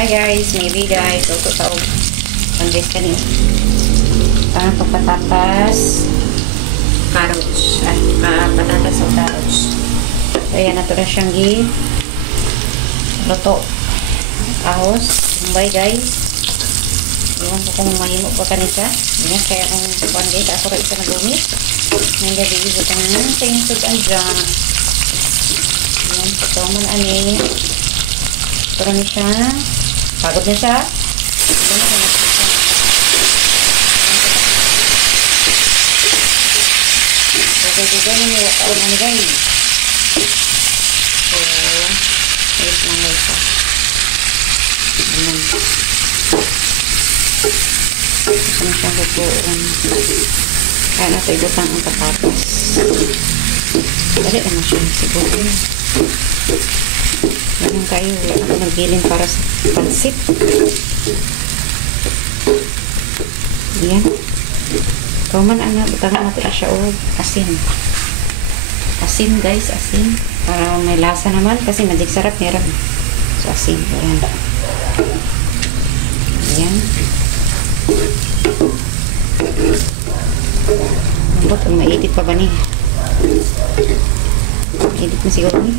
Hi guys, maybe guys, luto sa pandes kanina. Parang patatas carrots. Patatas o carrots. So, ayan, nato na siyang luto. Ahos. Bye guys. Iwan ko kung mahimo pa kanita. Ayan, kaya kung kuhan guys, ako rin ito nagumit. Ngayon gabi, ito ka na sa yung sudan dyan. Ayan, ito man ani. Ito na siya. Pagod na siya. Ito na siya. Dugay-dugay na niya taon ano guys. So, wait lang guys ha. Ayan. Gusto na siyang bubuon. Kaya nato ibutang ang patatas. Dali naman siya siguro. Ganun kayo. Wala ako nagbilin para sa pansit. Ayan. Ikaw man ang butangan natin siya o asin. Asin guys, asin. Para may lasa naman kasi magic sarap meron. So asin. Ayan. Ayan. Lambot, maedit pa ba ni? Maedit na siguro ni.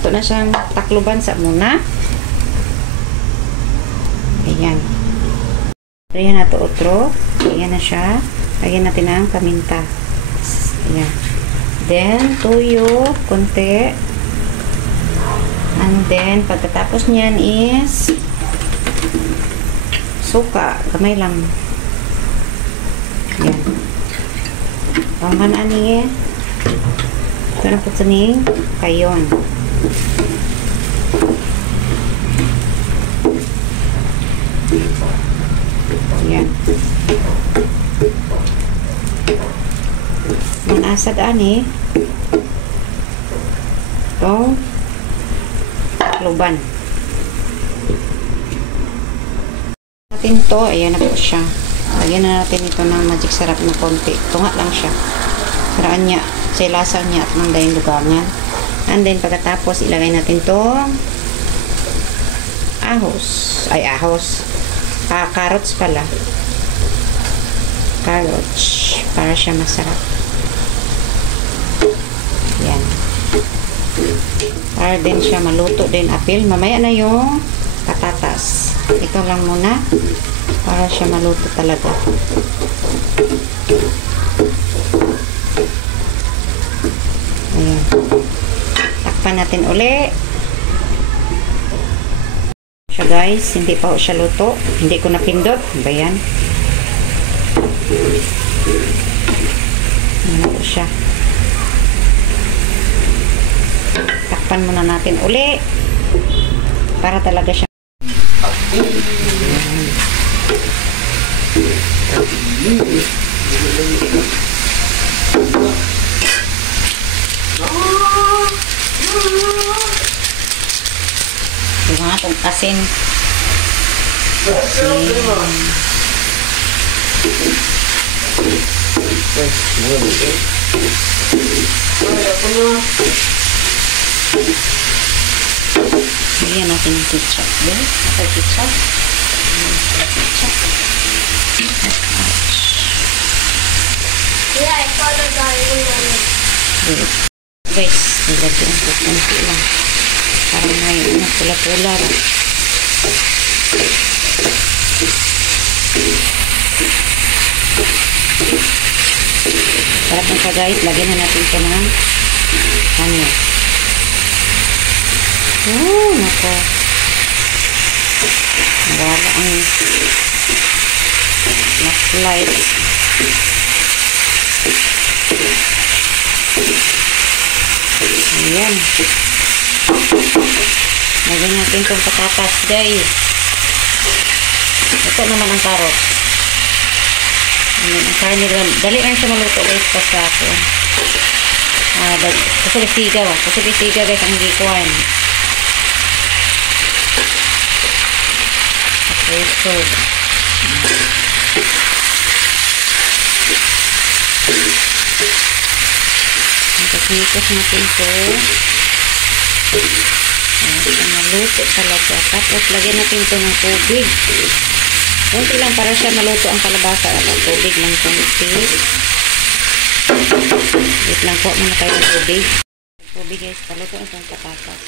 Ito na siyang takluban sa muna. Ayan. Ayan na ito otro. Ayan na siya. Ayan natin ang paminta. Ayan. Then, tuyo. Konti. And then, pagkatapos niyan is suka. Kamay lang. Ayan. Paman ani. Ito na po tuning kayon. Ayan. Manasad ani. Ito. Takluban. Natin to. Ayan na po siya. Lagyan na natin ito ng magic sarap na konti. Tunga lang siya. Karaan niya. Sa lasa niya at mandayin lugangan. And then pagkatapos ilagay natin to ahos. Ay ahos. Carrots pala. Carrots. Para siya masarap. Yan. Para din siya maluto din apil. Mamaya na yung patatas. Ito lang muna. Para siya maluto talaga. Ayan. Takpan natin uli. Siya guys, hindi pa siya luto. Hindi ko napindot. Bayan. Ano po siya. Takpan muna natin uli. Para talaga siya. Diba nga itong asin. Bigyan natin ng ketchup. Ako ketchup. Yeah, I saw the guy in the guys, nilagyan ko konti lang. Parang may pula-pula. Sarap na siya guys. Lagyan na natin siya ng ano. Oh, nako. Wala ang na-flight. Ayan. Lagyan natin itong patatas guys. Ito naman ang carrots. Ang karne lang. Dali lang siya maluto guys. Basta ako. Kusog-isiga. Kusog-isiga guys ang gikuhan. Okay, so. Tapos natin ito. Ayan, maluto talaga. Tapos, lagyan natin ito ng tubig. Kunti lang para siya maluto ang kalabasa. At tubig lang kunti. Wait lang po, muna tayo ng tubig. Tubig guys, paluto itong patatas.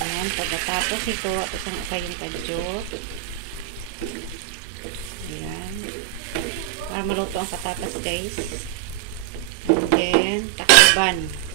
Ayan, pagkatapos ito, at isang kayong kadyot. Ayan. Para maluto ang patatas guys. And then, takpan.